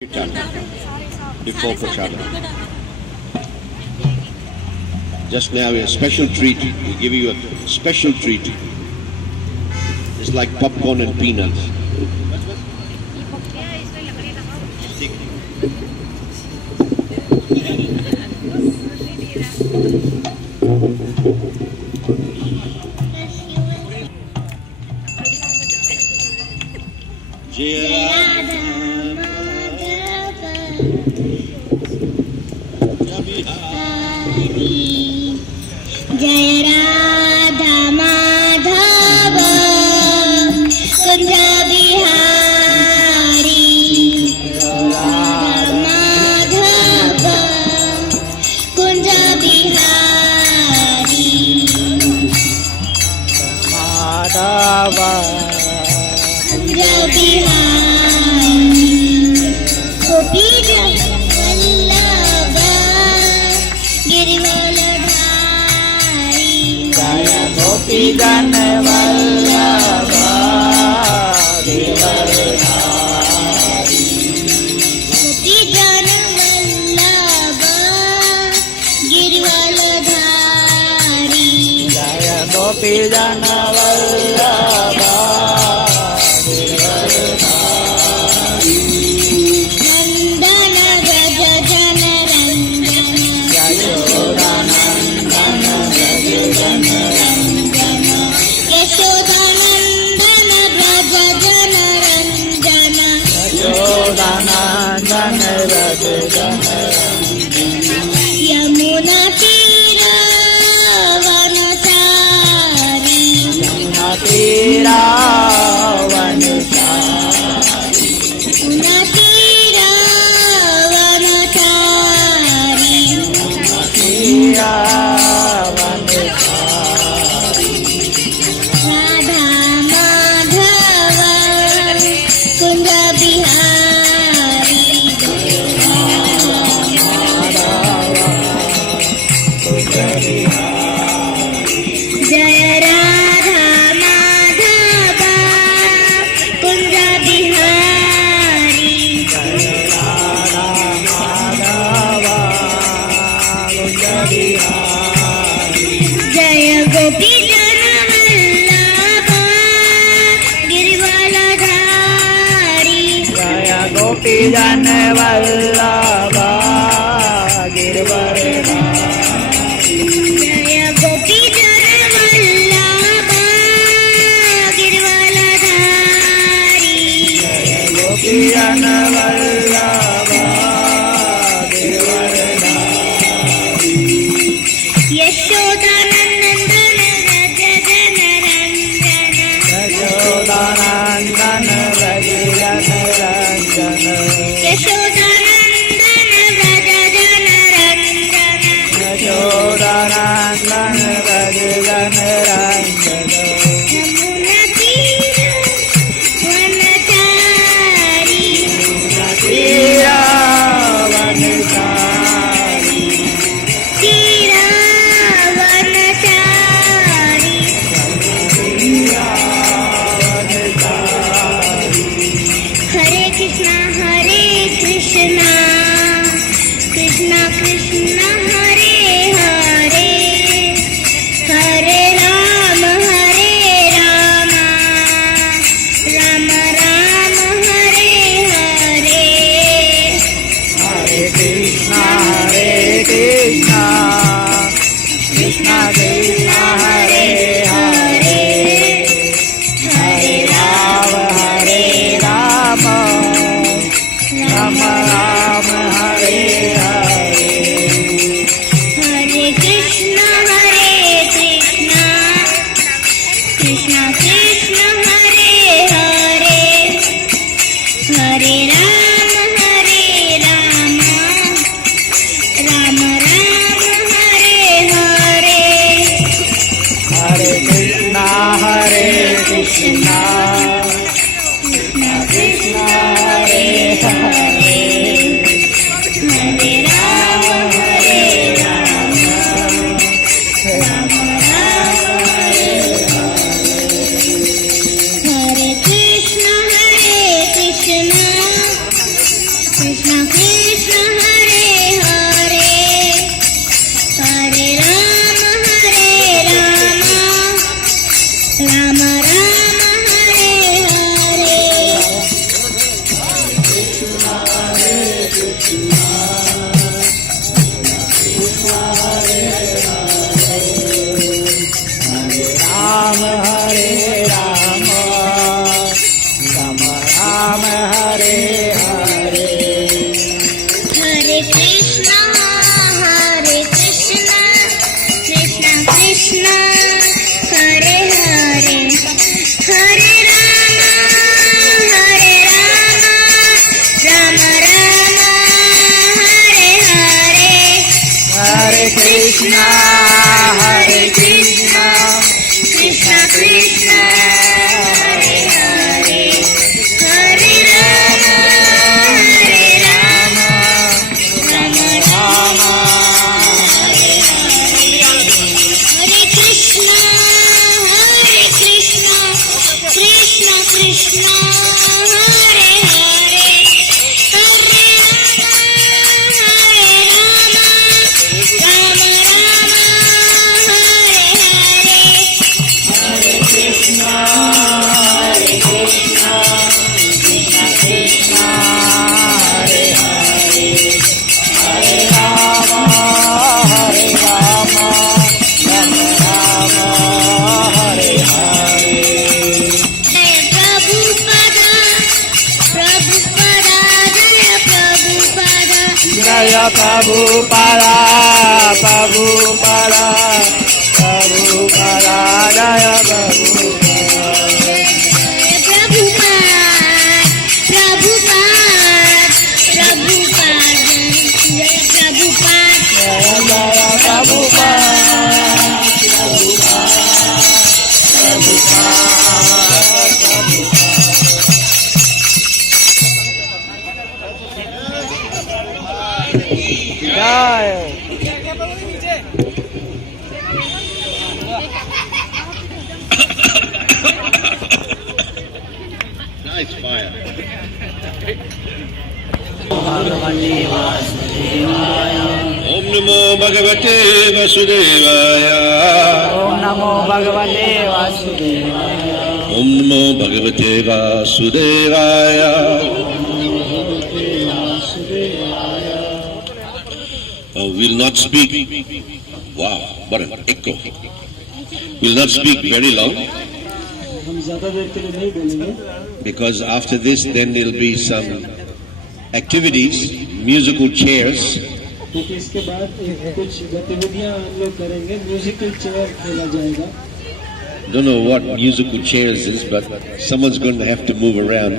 Before Prashadam. Just now a special treat. We give you a special treat. It's like popcorn and peanuts. Jai Radha Madhava Kunja Bihari Radha Madhava Kunja Bihari Madhava Kunja Bihari Gopija Vallabha Girivala Gopi Jana Vallabha Girivaradhari Gopi Jana Vallabha Girivaradhari Jaya Gopi Jana Vallabha Girivaradhari Nandana Gaja Jana Ranjana Yasoda Nandana Gaja Jana Yamuna Tira Vanachari Yamuna Tira Vanachari Yamuna Tira Vanachari Yamuna Tira Vanachari Radha Madhava Kunja Bihari Jaya Radha Madhava Kunja Bihari Jaya Radha Madhava Kunja Bihari Jaya Gopi Jana Vallabha Girivaladhari Jaya Gopi Jana Vallabha Girivaladhari Jaya Gopi Jana Vallabha Girivaladhari Jaya Gopi Jana Vallabha Girivaladhari Yashoda Nandana Raja Jana Ranjana Yashoda Nandana Raja Jana Ranjana Yashoda Nandana Raja Jana Ranjana Yashoda Nandana Raja Jana Ranjana Yamuna Tira Vanachari Yamuna Tira Vanachari Tira Vanachari Tira Vanachari Hare Krishna Krishna Krishna Hare Hare Hare Rama Rama Rama Hare Hare Hare Krishna Krishna Krishna Hare Hare Hare Rama Rama Rama Hare Hare Hare Krishna Krishna Krishna Hare Hare Hare Rama Rama Rama Hare Hare Hare Krishna Krishna Krishna Hare Hare Ram हरे राम राम राम हरे हरे हरे कृष्णा कृष्णा कृष्णा हरे हरे हरे राम राम राम हरे हरे हरे कृष्णा कृष्णा कृष्णा हरे हरे हरे राम राम राम हरे हरे हरे कृष्णा कृष्णा कृष्णा हरे हरे हरे राम हरे हरे हरे कृष्णा कृष्णा कृष्णा हरे हरे हरे राम राम हरे हरे जय प्रभुपदा जय प्रभुपदा जय प्रभुपदा प्रभुपदा प्रभुपदा जय Prabhupada Nice fire. Om Namo Bhagavate Vasudevaya. Om Namo Bhagavate Vasudevaya. Om Namo Bhagavate Vasudevaya. We'll not speak. Wow, what an echo. We'll not speak very long. Because after this, then there'll be some activities, musical chairs. इसके बाद कुछ गतिविधियां हम लोग करेंगे musical chair खेला जाएगा Don't know what musical chairs is, but someone's going to have to move around.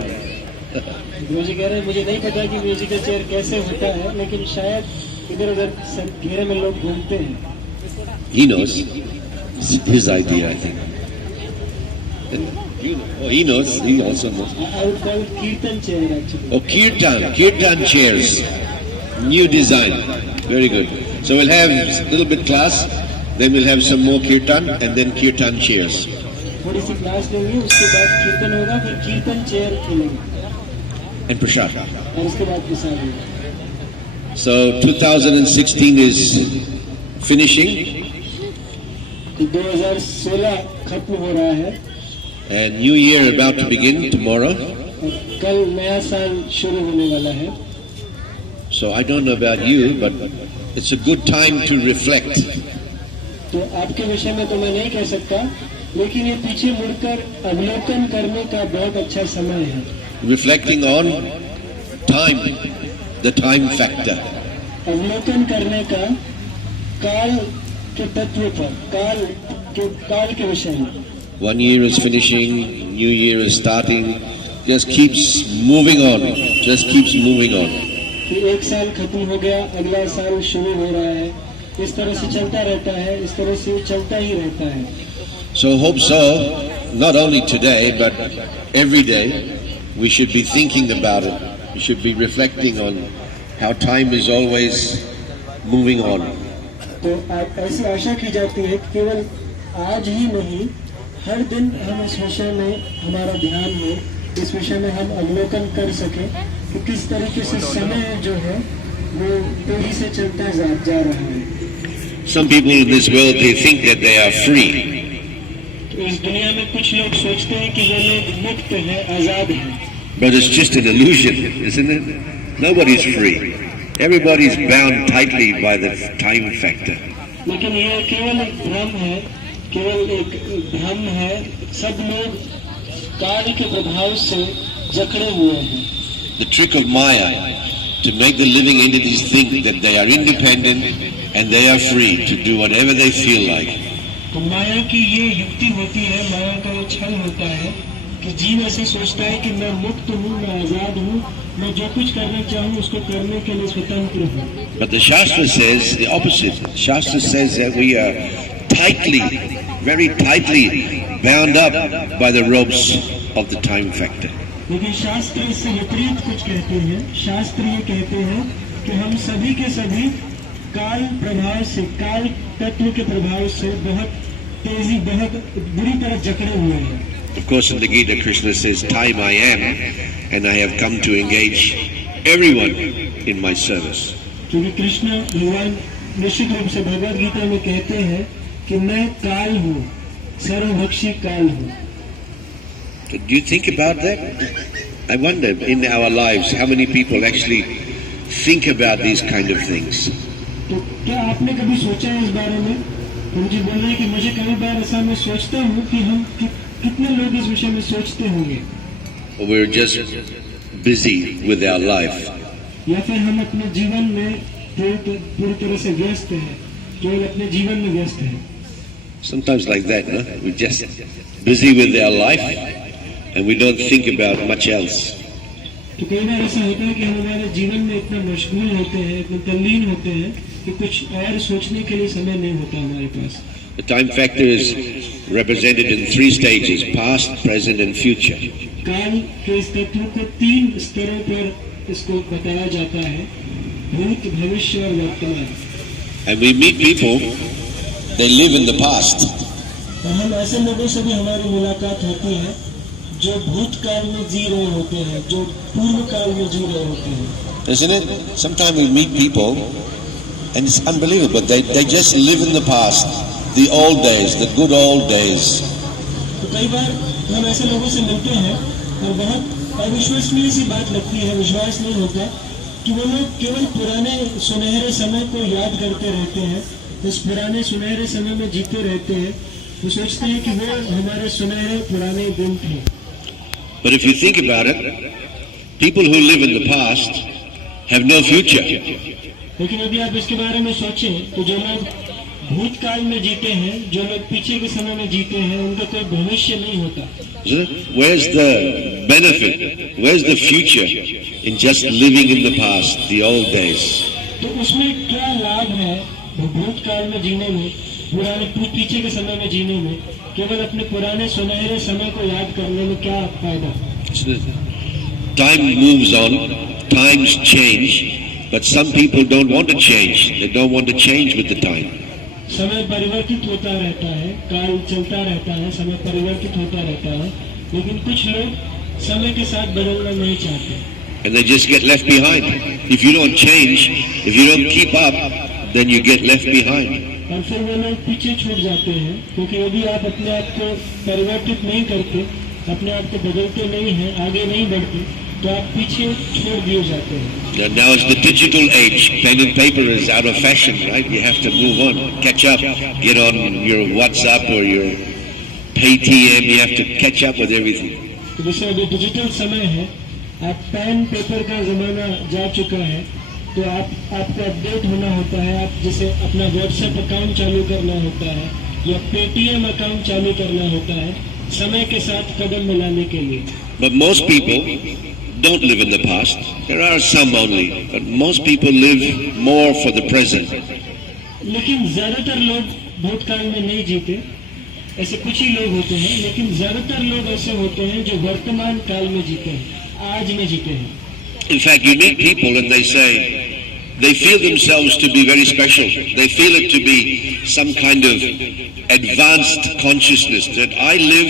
गुरुजी कह रहे हैं मुझे नहीं पता कि म्यूजिकल चेयर कैसे होता है लेकिन शायद इधर उधर घेरे में लोग घूमते हैं He knows. It's his idea, I think. Oh, he knows. He also knows. I would call it कीर्तन chair actually Oh, kirtan chairs. New design. Very good. So we'll have a little bit class, then we'll have some more kirtan, and then kirtan chairs. थोड़ी सी class लेंगे उसके बाद कीर्तन होगा फिर कीर्तन chair खेलेंगे And prashad. और उसके बाद प्रसाद होगा So 2016 is finishing, 2016 खत्म हो रहा है and new year about to begin tomorrow. और कल नया साल शुरू होने वाला है So I don't know about you, but it's a good time to reflect. तो आपके विषय में तो मैं नहीं कह सकता लेकिन ये पीछे मुड़कर अवलोकन करने का बहुत अच्छा समय है Reflecting on time, the time factor. अवलोकन करने का काल के तत्व पर काल के विषय में 1 year is finishing, new year is starting. Just keeps moving on. Just keeps moving on. कि एक साल खत्म हो गया अगला साल शुरू हो रहा है इस तरह से चलता रहता है इस तरह से चलता ही रहता है So hope so, not only today, but every day, we should be thinking about it. We should be reflecting on how time is always moving on. तो ऐसी आशा की जाती है कि केवल आज ही नहीं हर दिन हम इस विषय में हमारा ध्यान हो इस विषय में हम अवलोकन कर सकें कि किस तरीके से समय जो है वो तेजी से चलता जा रहा है Some people in this world, they think that they are free. तो इस दुनिया में कुछ लोग सोचते हैं कि वो लोग मुक्त हैं आजाद हैं But it's just an illusion, isn't it? Nobody's free. Everybody's bound tightly by the time factor. लेकिन यह केवल एक भ्रम है, केवल एक भ्रम है। सब लोग काल के प्रभाव से जकड़े हुए हैं। The trick of Maya to make the living entities think that they are independent and they are free to do whatever they feel like. तो माया की ये युक्ति होती है, माया का ये छल होता है कि जीव ऐसे सोचता है कि मैं मुक्त हूँ, मैं आजाद हूँ, मैं जो कुछ करना चाहूँ उसको करने के लिए स्वतंत्र हूँ। But the Shastra says the opposite. Shastra says that we are tightly, very tightly bound up by the ropes of the time factor. लेकिन शास्त्र इससे विपरीत कुछ कहते हैं। शास्त्र ये कहते हैं कि हम सभी के सभी काल प्रभाव से, काल तत्व के प्रभाव से बहुत तेजी, बहुत बुरी तरह जकड़े हुए हैं। Of course, in the Gita, Krishna says, "Time I am, and I have come to engage everyone in my service." क्योंकि कृष्ण भगवान निश्चित रूप से भगवद गीता में कहते हैं कि मैं काल हूँ, सर्वभक्षी काल हूँ। Do you think about that? I wonder, in our lives, how many people actually think about these kind of things? तो क्या आपने कभी सोचा है इस बारे में? मुझे बोल रहे हैं कि मुझे कई बार ऐसा मैं सोचता हूँ कि हम कितने लोग इस विषय में सोचते होंगे? We're just busy with our life. या फिर हम अपने जीवन में पूरी तरह से व्यस्त हैं, केवल अपने जीवन में व्यस्त हैं। Sometimes like that, no? We're just busy with our life and we don't think about much else. तो कई बार ऐसा होता है कि हम हमारे जीवन में इतना मशगूल होते हैं, इतने तल्लीन होते हैं कि कुछ और सोचने के लिए समय नहीं होता हमारे पास। The time factor is represented in 3 stages: past, present, and future. काल के इस तत्व को 3 स्तरों पर इसको बताया जाता है: भूत, भविष्य और वर्तमान। And we meet people, they live in the past. और हम ऐसे लोगों से भी हमारी मुलाकात होती है जो भूतकाल में जी रहे होते हैं, जो पूर्व काल में जी रहे होते हैं। Isn't it? Sometimes we meet people and it's unbelievable. They just live in the past, the old days, the good old days. तो कई बार हम ऐसे लोगों से मिलते हैं और बहुत अविश्वसनीय सी बात लगती है, विश्वास नहीं होता कि वो लोग केवल पुराने सुनहरे समय को याद करते रहते हैं, उस पुराने सुनहरे समय में जीते रहते हैं। वो सोचते हैं कि वो हमारे सुनहरे पुराने दिन थे। But if you think about it, people who live in the past have no future. लेकिन यदि आप इसके बारे में सोचें तो जो लोग भूतकाल में जीते हैं, जो लोग पीछे के समय में जीते हैं, उनका कोई भविष्य नहीं होता। Where's the benefit? Where's the future in just living in the past, the old days? तो उसमें क्या लाभ है भूतकाल में जीने में, पुराने पीछे के समय में जीने में, केवल अपने पुराने सुनहरे समय को याद करने में क्या फायदा? Time moves on, times change, but some people don't want to change. They don't want to change with the time. समय परिवर्तित होता रहता है, काल चलता रहता है, समय परिवर्तित होता रहता है, लेकिन कुछ लोग समय के साथ बदलना नहीं चाहते। And they just get left behind. If you don't change, if you don't keep up, then you get left behind. और फिर वो लोग पीछे छूट जाते हैं, क्योंकि यदि आप अपने आप को परिवर्तित नहीं करते, अपने आप को बदलते नहीं हैं, आगे नहीं बढ़ते, तो आप पीछे छोड़ दिए जाते हैं। Now it's the digital age. Pen and paper is out of fashion, right? You have to move on, catch up, get on your WhatsApp or your Paytm. You have to catch up with everything. तो जैसे अभी digital समय है, आप pen paper का जमाना जा चुका है, तो आपको अपडेट होना होता है। आप जैसे अपना व्हाट्सएप अकाउंट चालू करना होता है या पेटीएम अकाउंट चालू करना होता है, समय के साथ कदम मिलाने के लिए। But most people don't live in the past. There are some only, but most people live more for the present. लेकिन ज्यादातर लोग भूतकाल में नहीं जीते, ऐसे कुछ ही लोग होते हैं, लेकिन ज्यादातर लोग ऐसे होते हैं जो वर्तमान काल में जीते हैं, आज में जीते हैं। In fact, you meet people and they say they feel themselves to be very special. They feel it to be some kind of advanced consciousness that I live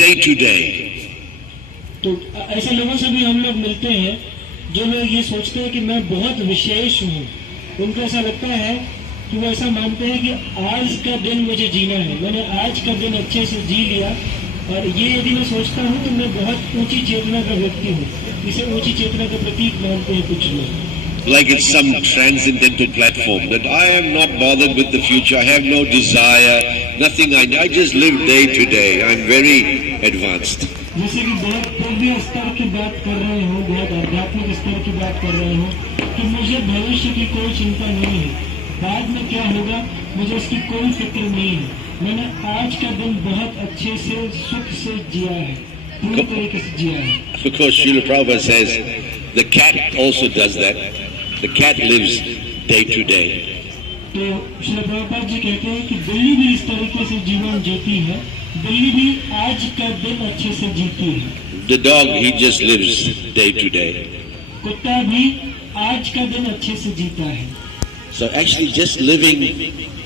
day to day. तो ऐसे लोगों से भी हम लोग मिलते हैं जो लोग ये सोचते हैं कि मैं बहुत विशेष हूँ। उनको ऐसा लगता है कि वो ऐसा मानते हैं कि आज का दिन मुझे जीना है, मैंने आज का दिन अच्छे से जी लिया और ये यदि मैं सोचता हूँ तो मैं बहुत ऊंची चेतना का व्यक्ति हूँ। इसे ऊंची चेतना का प्रतीक मानते हैं कुछ लोग। Like it's some transcendental platform that I am not bothered with the future. I have no desire, nothing. I just live day to day. I'm very advanced. जैसे कि बहुत पूर्वीय स्तर की बात कर रहे हो, बहुत आध्यात्मिक स्तर की बात कर रहे हो कि मुझे भविष्य की कोई चिंता नहीं है, बाद में क्या होगा मुझे उसकी कोई फिक्र नहीं है। मैंने आज का दिन बहुत अच्छे से सुख से जिया है, पूरी तरीके से जिया है। Of course, Srila Prabhupada says the cat also does that. The cat lives day to day. तो श्री प्रभुपाद जी कहते हैं कि बिल्ली भी इस तरीके से जीवन जीती है, बिल्ली भी आज का दिन अच्छे से जीती है। The dog, he just lives day to day. कुत्ता भी आज का दिन अच्छे से जीता है। So actually just living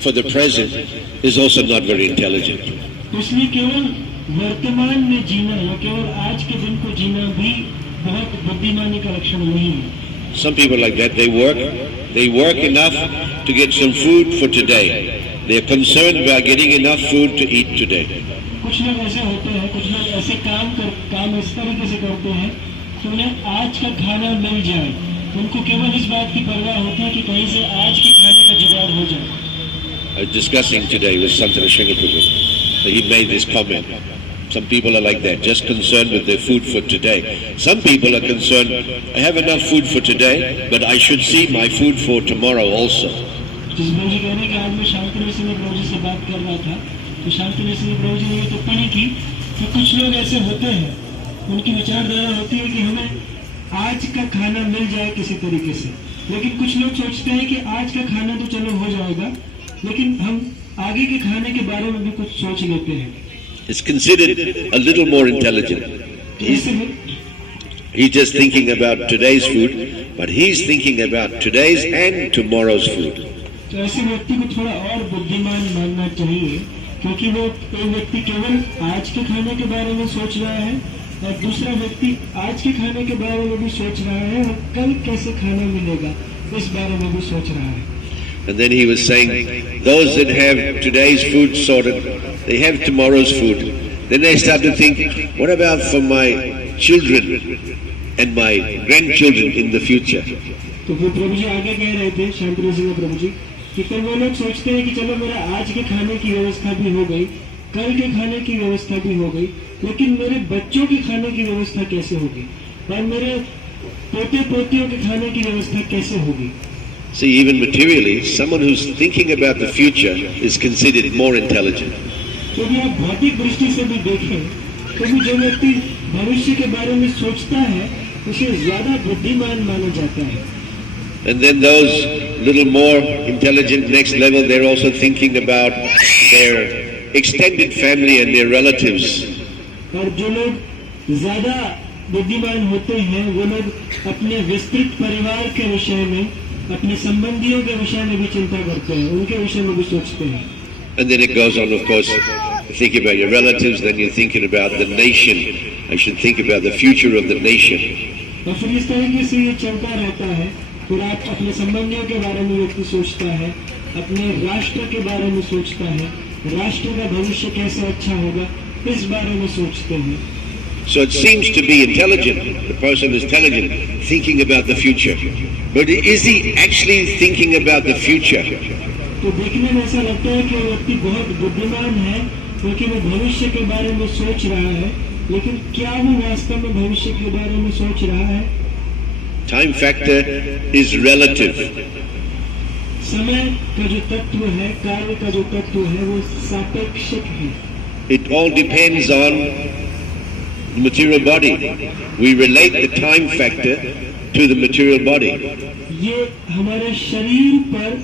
for the present is also not very intelligent. इसलिए केवल वर्तमान में जीना या केवल आज के दिन को जीना भी बहुत बुद्धिमानी का लक्षण नहीं है। Some people like that, they work enough to get some food for today. They are concerned about getting enough food to eat today. कुछ लोग ऐसे होते हैं, कुछ लोग ऐसे काम इस तरीके से करते हैं कि उन्हें आज का खाना मिल जाए। उनको केवल इस बात की परवाह होती है कि कहीं से आज के खाने का जुगाड़ हो जाए। I was discussing today with Santana Sringaprabhu. So he made this comment. Some people are like that, just concerned with their food for today. Some people are concerned, I have enough food for today, but I should see my food for tomorrow also. जिस प्रभु जी कहने के आज मैं शांति सिंह प्रभु जी से बात कर रहा था, तो शांति सिंह प्रभु जी ने ये टिप्पणी की कि कुछ लोग ऐसे होते हैं, उनकी विचारधारा होती है कि हमें आज का खाना मिल जाए किसी तरीके से, लेकिन कुछ लोग सोचते हैं कि आज का खाना तो चलो हो जाएगा, लेकिन हम आगे के खाने के बारे में भी कुछ सोच लेते हैं। It's considered a little more intelligent. He's just thinking about today's food, but he's thinking about today's and tomorrow's food. तो ऐसे व्यक्ति को थोड़ा और बुद्धिमान मानना चाहिए, क्योंकि वो एक व्यक्ति केवल आज के खाने के बारे में सोच रहा है और दूसरा व्यक्ति आज के खाने के बारे में भी सोच रहा है और कल कैसे खाना मिलेगा इस बारे में भी सोच रहा है। And then he was saying, those that have today's food sorted, they have tomorrow's food. Then they start to think, what about for my children and my grandchildren in the future? तो फिर प्रभु जी आगे कह रहे थे, शांति सिंह प्रभु जी, कि फिर वो लोग सोचते हैं कि चलो मेरा आज के खाने की व्यवस्था भी हो गई, कल के खाने की व्यवस्था भी हो गई, लेकिन मेरे बच्चों के खाने की व्यवस्था कैसे होगी और मेरे पोते पोतियों के खाने की व्यवस्था कैसे होगी। See, even materially, someone who's thinking about the future is considered more intelligent. यदि आप भौतिक दृष्टि से भी देखें, तो भी जो व्यक्ति भविष्य के बारे में सोचता है, उसे ज्यादा बुद्धिमान माना जाता है। And then those little more intelligent next level, they're also thinking about their extended family and their relatives. और जो लोग ज्यादा बुद्धिमान होते हैं, वो लोग अपने विस्तृत परिवार के विषय में, अपने संबंधियों के विषय में भी चिंता करते हैं, उनके विषय में भी सोचते हैं। And then it goes on, of course, you think about your relatives, then you're thinking about the nation. I should think about the future of the nation. और फिर इस तरीके से ये चलता रहता है, फिर आप अपने संबंधियों के बारे में व्यक्ति सोचता है, अपने राष्ट्र के बारे में सोचता है, राष्ट्र का भविष्य कैसे अच्छा होगा इस बारे में सोचते हैं। So it seems to be intelligent, the person is intelligent, thinking about the future. But is he actually thinking about the future? तो देखने में ऐसा लगता है कि वो व्यक्ति बहुत बुद्धिमान है, क्योंकि वो भविष्य के बारे में सोच रहा है, लेकिन क्या वो वास्तव में भविष्य के बारे में सोच रहा है? Time factor is relative. समय का जो तत्व है, कार्य का जो तत्व है, वो सापेक्षिक है। It all depends on the material body. We relate the time factor to the material body. ये हमारे शरीर पर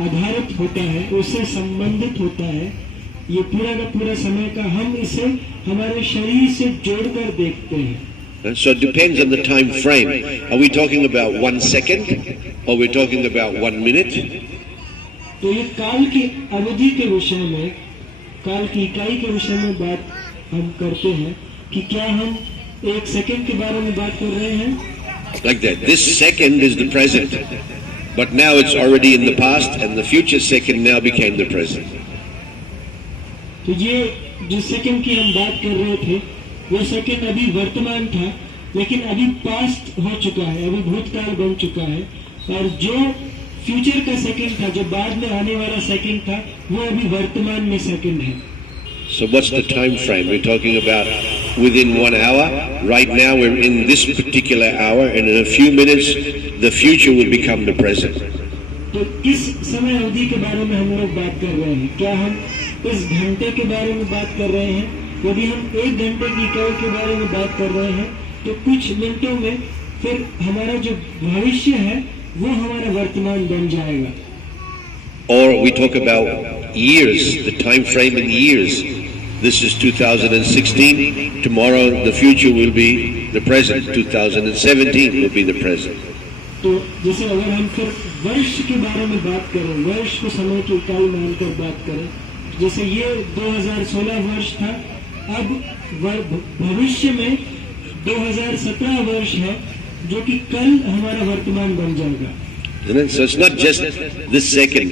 आधारित होता है, उससे संबंधित होता है। ये पूरा का पूरा समय का हम इसे हमारे शरीर से जोड़कर देखते हैं। And so it depends on the time frame. Are we talking about 1 second or we're talking about 1 minute? तो ये काल की अवधि के विषय में, काल की इकाई के विषय में बात हम करते हैं कि क्या हम 1 सेकंड के बारे में बात कर रहे हैं? Like that. This second is the present, but now it's already in the past, and the future second now became the present. तो ये जिस सेकंड की हम बात कर रहे थे वो सेकंड अभी वर्तमान था, लेकिन अभी पास्ट हो चुका है, अभी भूतकाल बन चुका है, और जो फ्यूचर का सेकंड था, जो बाद में आने वाला सेकंड था, वो अभी वर्तमान में सेकंड है। So what's the time frame? We're talking about within 1 hour. Right now we're in this particular hour, and in a few minutes the future will become the present. तो किस समय अवधि के बारे में हम लोग बात कर रहे हैं? क्या हम इस घंटे के बारे में बात कर रहे हैं? यदि हम 1 घंटे की इकाई के बारे में बात कर रहे हैं तो कुछ मिनटों में फिर हमारा जो भविष्य है वो हमारा वर्तमान बन जाएगा। Or we talk about years, the time frame in years. This is 2016. Tomorrow the future will be the present. 2017 will be the present. तो जैसे अगर हम फिर वर्ष के बारे में बात करें, वर्ष को समय की इकाई मानकर बात करें, जैसे ये 2016 वर्ष था, अब भविष्य में 2017 वर्ष है, जो कि कल हमारा वर्तमान बन जाएगा। So it's not just this second.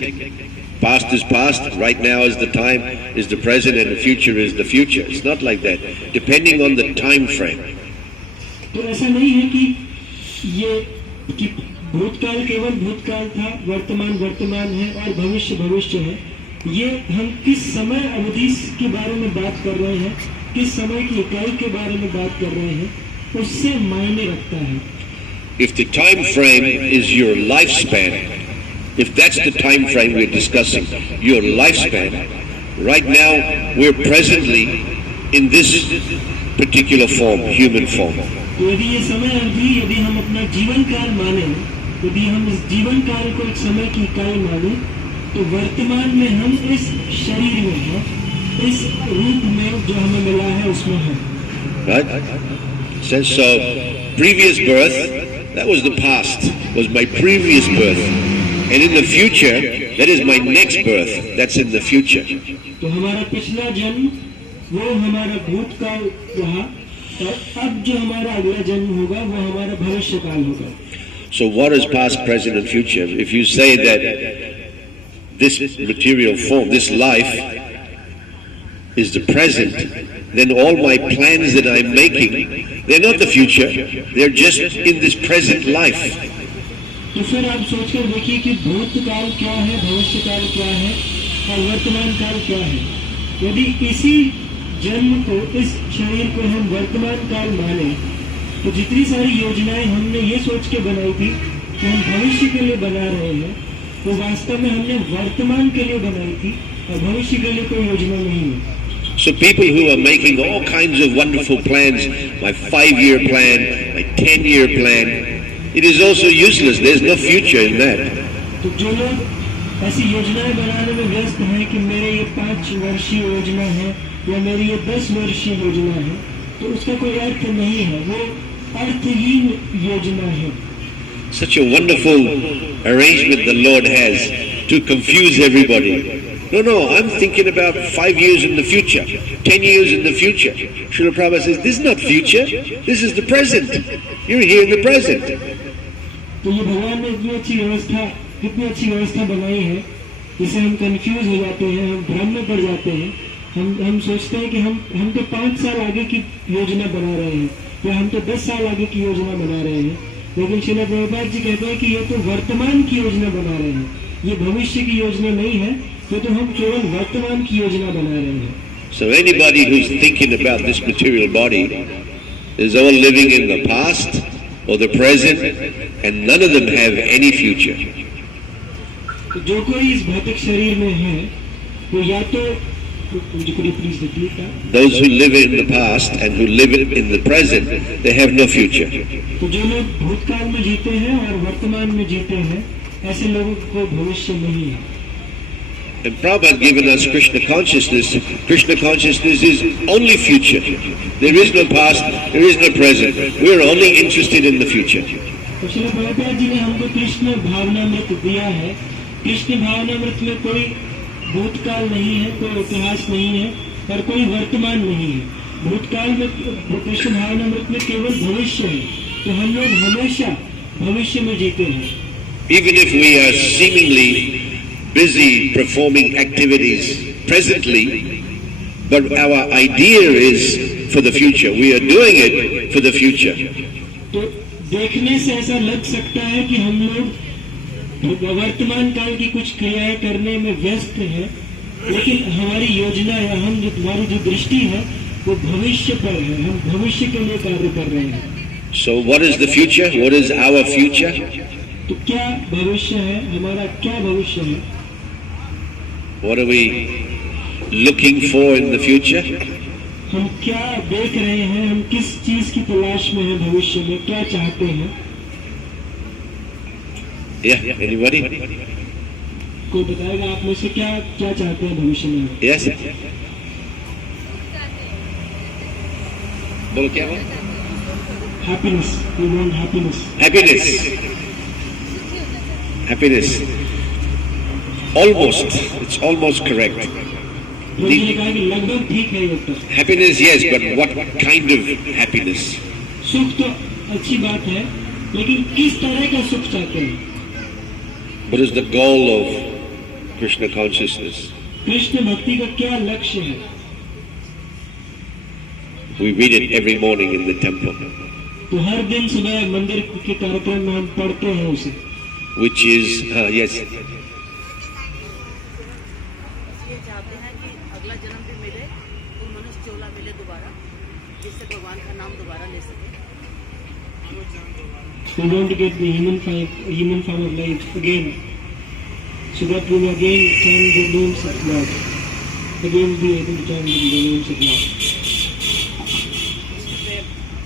Past is past, right now is the time, is the present, and the future is the future. It's not like that. Depending on the time frame. तो ऐसा नहीं है कि ये कि भूतकाल केवल भूतकाल था, वर्तमान वर्तमान है और भविष्य भविष्य है। ये हम किस समय अवधि के बारे में बात कर रहे हैं, किस समय की इकाई के बारे में बात कर रहे हैं, उससे मायने रखता है। If the time frame is your lifespan, if that's the time frame we're discussing, your lifespan, right now we're presently in this particular form, human form. यदि ये समय अवधि, यदि हम अपना जीवन काल माने, यदि हम इस जीवन काल को एक समय की इकाई माने, तो वर्तमान में हम इस शरीर में हैं, इस रूप में जो हमें मिला है उसमें हैं। Right? So previous birth, that was the past, was my previous birth. And in the future, that is my next birth, that's in the future. तो हमारा पिछला जन्म वो हमारा भूतकाल रहा, और अब जो हमारा अगला जन्म होगा वो हमारा भविष्य काल होगा। So what is past, present and future? If you say that this material form, this life is the present, then all my plans that I'm making, they're not the future, they're just in this present life. तो फिर आप सोचकर देखिए कि भूतकाल क्या है, भविष्य काल क्या है और वर्तमान काल क्या है। यदि इसी जन्म को, इस शरीर को हम वर्तमान काल माने, तो जितनी सारी योजनाएं हमने ये सोच के बनाई थी कि हम भविष्य के लिए बना रहे हैं, वो वास्तव में हमने वर्तमान के लिए बनाई थी और भविष्य के लिए कोई योजना नहीं है। So people who are making all kinds of wonderful plans, my 5-year plan, my 10-year plan, it is also useless. There's no future in that. तो जो लोग ऐसी योजनाएं बनाने में व्यस्त हैं कि मेरे ये 5 वर्षीय योजना है या मेरी ये 10 वर्षीय योजना है, तो उसका कोई अर्थ नहीं है, वो अर्थहीन योजना है। Such a wonderful arrangement the Lord has to confuse everybody. No, I'm thinking about 5 years in the future, 10 years in the future. Srila Prabhupada says, this is not future, this is the present. You're here in the present. तो ये भगवान ने इतनी अच्छी व्यवस्था, कितनी अच्छी व्यवस्था बनाई है, जिससे हम कंफ्यूज हो जाते हैं, हम भ्रम में पड़ जाते हैं। हम सोचते हैं कि हम तो 5 साल आगे की योजना बना रहे हैं, या हम तो 10 साल आगे की योजना बना रहे हैं, लेकिन श्रील प्रभुपाद जी कहते हैं कि ये तो वर्तमान की योजना बना रहे हैं, ये भविष्य की योजना नहीं है, ये तो हम केवल वर्तमान की योजना बना रहे हैं। So anybody who's thinking about this material body is all living in the past or the present, and none of them have any future. तो जो कोई इस भौतिक शरीर में है, वो या तो those who live in the past and who live in the present, they have no future. तो जो लोग भूतकाल में जीते हैं और वर्तमान में जीते हैं, ऐसे लोगों को भविष्य नहीं है। And Prabhupada has given us Krishna consciousness. Krishna consciousness is only future. There is no past, there is no present. We are only interested in the future. तो श्रील प्रभुपाद जी ने हमको कृष्ण भावनामृत दिया है। कृष्ण भावनामृत में कोई भूतकाल नहीं है, कोई इतिहास नहीं है और कोई वर्तमान नहीं है। भूतकाल में कृष्ण भावनामृत में केवल भविष्य है, तो हम लोग हमेशा भविष्य में जीते हैं। Even if we are seemingly busy performing activities presently, but our idea is for the future. We are doing it for the future. तो देखने से ऐसा लग सकता है कि हम लोग वर्तमान काल की कुछ क्रियाएं करने में व्यस्त हैं, लेकिन हमारी योजना या हमारी जो दृष्टि है वो भविष्य पर है। हम भविष्य के लिए कार्य कर रहे हैं। So what is the future? What is our future? तो क्या भविष्य है? हमारा क्या भविष्य है? What are we looking for in the future? हम क्या देख रहे हैं? हम किस चीज की तलाश में हैं? भविष्य में क्या चाहते हैं? Yeah, anybody? कोई बताएगा आप में से क्या क्या चाहते हैं भविष्य में? Yes. बोलो क्या हुआ? Happiness. We want happiness. Happiness. Happiness. Almost. It's almost correct. प्रभु ने कहा कि लगभग ठीक है ये तो। Happiness, yes, but what kind of happiness? सुख तो अच्छी बात है, लेकिन किस तरह का सुख चाहते हैं? What is the goal of Krishna consciousness? Krishna भक्ति का क्या लक्ष्य है? We read it every morning in the temple, तो हर दिन सुबह मंदिर के कार्यक्रम में हम पढ़ते हैं उसे, which is, yes, ये चाहते हैं कि अगला जन्म भी मिले तो मनुष्य चोला मिले दोबारा, जिससे भगवान का नाम दोबारा ले सके। we want to get the human form of life again, so that we will again chant the names of Lord, again be able to chant the names of Lord.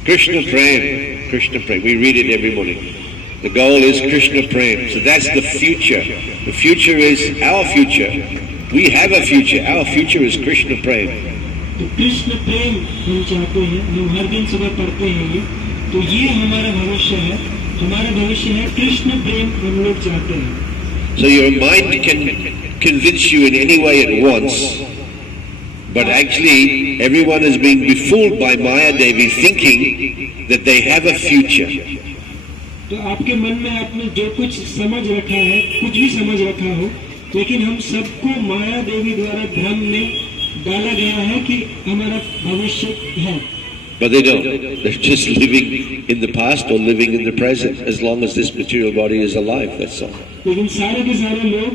Krishna Prem, Krishna Prem. We read it every morning. The goal is Krishna Prem. So that's the future. The future is our future. We have a future. Our future is Krishna Prem. तो कृष्ण प्रेम हम चाहते हैं, हम हर दिन सुबह पढ़ते हैं ये, तो ये हमारा भविष्य है। हमारा भविष्य है कृष्ण प्रेम हम लोग चाहते हैं। So your mind can convince you in any way it wants, but actually everyone is being befooled by Maya Devi thinking that they have a future. तो आपके मन में आपने जो कुछ समझ रखा है, कुछ भी समझ रखा हो, लेकिन हम सबको माया देवी द्वारा भ्रम में डाला गया है कि हमारा भविष्य है। But they don't. They're just living in the past or living in the present as long as this material body is alive, that's all. लेकिन सारे के सारे लोग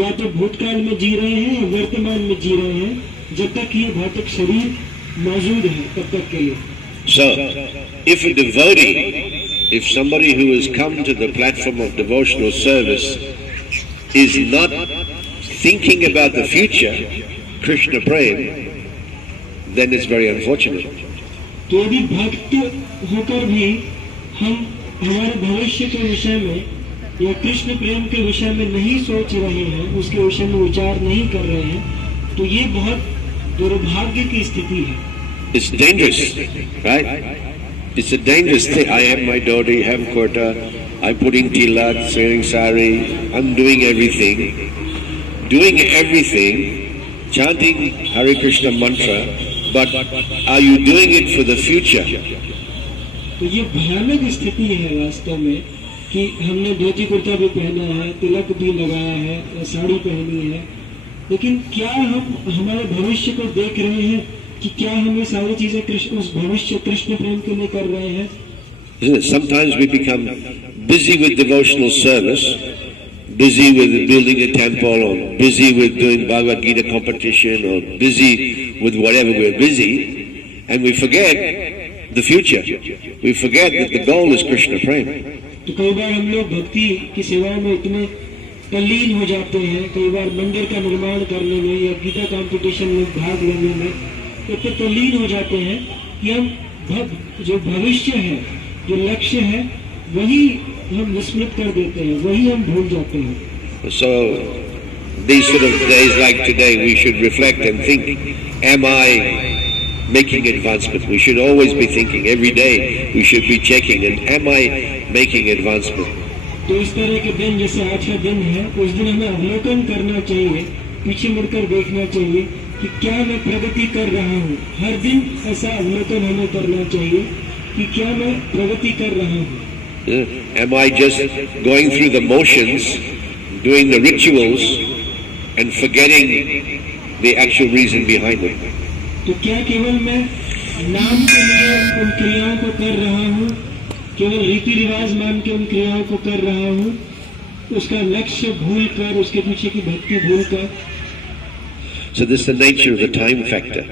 या तो भूतकाल में जी रहे हैं या वर्तमान में जी रहे हैं, जब तक ये भौतिक शरीर मौजूद है तब तक के लिए। So, if a devotee, if somebody who has come to the platform of devotional service is not thinking about the future, Krishna Prem, then it's very unfortunate. तो यदि भक्त होकर भी हम हमारे भविष्य के विषय में या कृष्ण प्रेम के विषय में नहीं सोच रहे हैं, उसके विषय में विचार नहीं कर रहे हैं, तो ये बहुत दुर्भाग्य की स्थिति है। It's dangerous, right? It's a dangerous thing. I have my dhoti, have kurta, I'm putting tilak, wearing sari, I'm doing everything, chanting Hare Krishna mantra, but are you doing it for the future? तो ये भयानक स्थिति है वास्तव में कि हमने धोती कुर्ता भी पहना है, तिलक भी लगाया है, साड़ी पहनी है, लेकिन क्या हम हमारे भविष्य को देख रहे हैं कि क्या हम ये सारी चीजें कृष्ण उस भविष्य कृष्ण प्रेम के लिए कर रहे हैं? Isn't it? Sometimes we become busy with devotional service, busy with building a temple, or busy with doing Bhagavad Gita competition, or busy with whatever we're busy, and we forget the future. We forget that the goal is Krishna Prem. तो कई बार हम लोग भक्ति की सेवा में इतने तल्लीन हो जाते हैं, कई बार मंदिर का निर्माण करने में या गीता कंपटीशन में भाग लेने में इतने तल्लीन हो जाते हैं कि हम जो भविष्य है, जो लक्ष्य है, वही हम विस्मृत कर देते हैं, वही हम भूल जाते हैं। So these sort of days like today, we should reflect and think, am I making advancement? We should always be thinking, every day we should be checking, and am I making advancement? तो इस तरह के दिन जैसे आज का दिन है, उस दिन हमें अवलोकन करना चाहिए, पीछे मुड़कर देखना चाहिए कि क्या मैं प्रगति कर रहा हूँ। हर दिन ऐसा अवलोकन हमें करना चाहिए कि क्या मैं प्रगति कर रहा हूँ। Am I just going through the motions, doing the rituals, and forgetting the actual reason behind it? तो क्या केवल मैं नाम के लिए उन क्रियाओं को कर रहा हूँ, केवल रीति रिवाज मान के उन क्रियाओं को कर रहा हूँ, उसका लक्ष्य भूल कर, उसके पीछे की भक्ति भूल कर? So this is the nature of the time factor.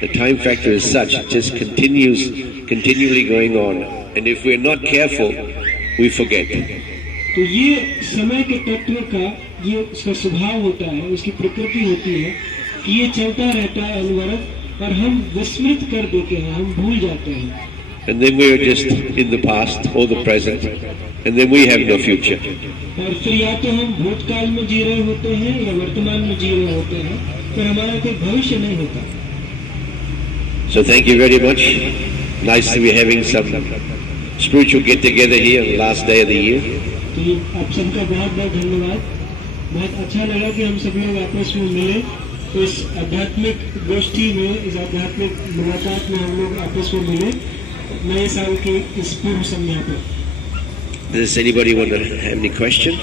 The time factor is such, it just continually going on. And if we're not careful, we forget. तो ये समय के तत्व का ये उसका स्वभाव होता है, उसकी प्रकृति होती है कि ये चलता रहता है अनवरत और हम विस्मृत कर देते हैं, हम भूल जाते हैं. And then we are just in the past or the present, and then we have no future. और फिर या तो हम भूतकाल में जी रहे होते हैं या वर्तमान में जी रहे होते हैं, फिर हमारा कोई भविष्य नहीं होता. So thank you very much. Nice to be having some spiritual get together here on the last day of the year. तो आप सबका बहुत बहुत धन्यवाद. बहुत अच्छा लगा कि हम सब लोग आपस में मिले, इस आध्यात्मिक गोष्ठी में, इस आध्यात्मिक मुलाकात में हम लोग आपस में मिले नए साल के इस पूर्व संध्या पर. Does anybody want to have any question?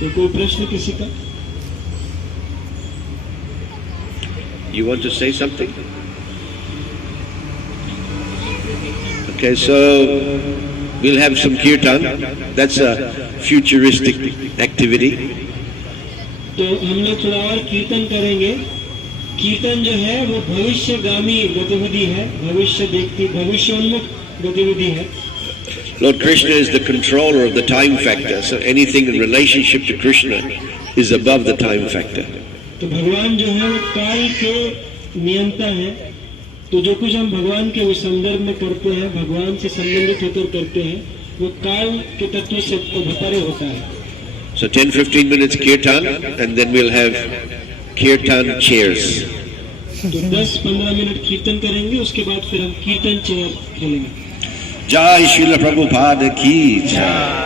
तो कोई प्रश्न किसी का? You want to say something? Okay, so we'll have some kirtan. That's a futuristic activity. तो हम लोग थोड़ा और कीर्तन करेंगे. कीर्तन जो है वो भविष्यगामी गतिविधि है, भविष्य देखती, भविष्योन्मुख गतिविधि है. Lord Krishna is the controller of the time factor, so anything in relationship to Krishna is above the time factor. तो भगवान जो है वो काल के नियंता है. तो जो कुछ हम भगवान के संदर्भ में करते हैं, भगवान से संबंधित होकर करते हैं, वो काल के तत्व से परे होता है. So 10-15 minutes kirtan, and then we'll have kirtan chairs. तो 10-15 मिनट कीर्तन करेंगे, उसके बाद फिर हम कीर्तन चेयर खेलेंगे. Jai Srila Prabhupada ki jai.